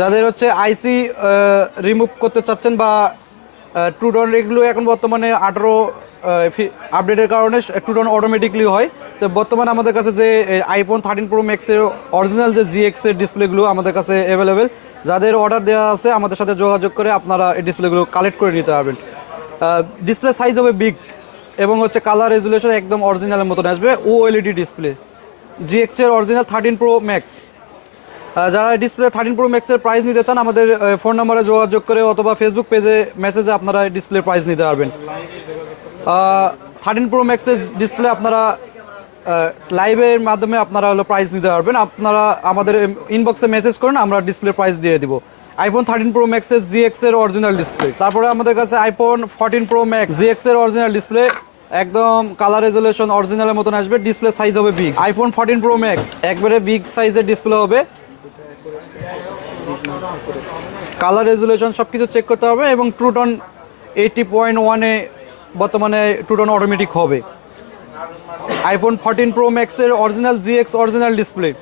যাদের হচ্ছে আইসি রিমুভ করতে চাচ্ছেন বা ট্রুডন এগুলো এখন বর্তমানে আঠারো আপডেটের কারণে ট্রুডন অটোমেটিকলি হয়। তো বর্তমানে আমাদের কাছে যে আইফোন থার্টিন প্রো ম্যাক্সের অরিজিনাল যে জিএক্স এর ডিসপ্লেগুলো আমাদের কাছে অ্যাভেলেবেল যাদের অর্ডার দেওয়া আছে, আমাদের সাথে যোগাযোগ করে আপনারা এই ডিসপ্লেগুলো কালেক্ট করে নিতে পারবেন। ডিসপ্লে সাইজ হবে বিগ এবং হচ্ছে কালার রেজুলেশন একদম অরিজিনালের মতন আসবে ও এলইডি ডিসপ্লে জিএক্স এর অরিজিনাল থার্টিন প্রো ম্যাক্স যারা ডিসপ্লে থার্টিন প্রো ম্যাক্সের প্রাইস নিতে চান, আমাদের ফোন নাম্বারে যোগাযোগ করে অথবা ফেসবুক পেজে মেসেজে আপনারা ডিসপ্লে প্রাইস নিতে পারবেন। থার্টিন প্রো ম্যাক্সের ডিসপ্লে আপনারা লাইভের মাধ্যমে আপনারা হলো প্রাইস নিতে পারবেন। আপনারা আমাদের ইনবক্সে মেসেজ করুন, আমরা ডিসপ্লে প্রাইস দিয়ে দিব। আইফোন থার্টিন প্রো ম্যাক্সের জিএক্স এর অরিজিনাল ডিসপ্লে তারপরে আমাদের কাছে iPhone fourteen pro max GX এর অরিজিনাল ডিসপ্লে একদম কালার রেজুলেশন অরিজিনালের মতন আসবে ডিসপ্লে সাইজ হবে big iPhone fourteen pro max একবারে বিগ সাইজের ডিসপ্লে হবে। কালার রেজুলেশন সব কিছু চেক করতে হবে এবং ট্রুটন এইটি পয়েন্ট ওয়ানে বর্তমানে ট্রুটন অটোমেটিক হবে। আইফোন ফোরটিন প্রো ম্যাক্সের অরিজিনাল জিএক্স অরিজিনাল ডিসপ্লে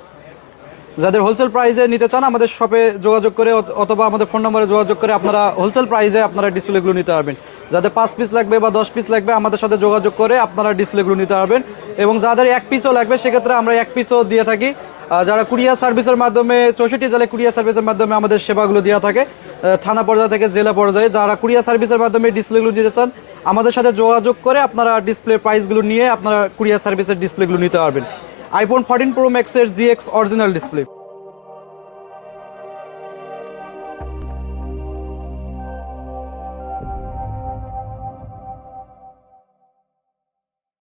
যাদের হোলসেল প্রাইসে নিতে চান, আমাদের শপে যোগাযোগ করে অথ- অথবা আমাদের ফোন নম্বরে যোগাযোগ করে আপনারা হোলসেল প্রাইসে আপনারা ডিসপ্লেগুলো নিতে পারবেন। যাদের পাঁচ পিস লাগবে বা দশ পিস লাগবে, আমাদের সাথে যোগাযোগ করে আপনারা ডিসপ্লেগুলো নিতে পারবেন। এবং যাদের এক পিসও লাগবে, সেক্ষেত্রে আমরা এক পিসও দিয়ে থাকি। যারা কুরিয়ার সার্ভিসের মাধ্যমে, চৌষট্টি জেলায় কুরিয়ার সার্ভিসের মাধ্যমে আমাদের সেবাগুলো দেওয়া থাকে থানা পর্যায়ে থেকে জেলা পর্যায়ে, যারা কুরিয়ার সার্ভিসের মাধ্যমে ডিসপ্লেগুলো নিতে চান, আমাদের সাথে যোগাযোগ করে আপনারা ডিসপ্লে প্রাইসগুলো নিয়ে আপনারা কুরিয়ার সার্ভিসের ডিসপ্লেগুলো নিতে পারবেন। আইফোন ফোরটিন প্রো ম্যাক্সের জিএক্স অরিজিনাল ডিসপ্লে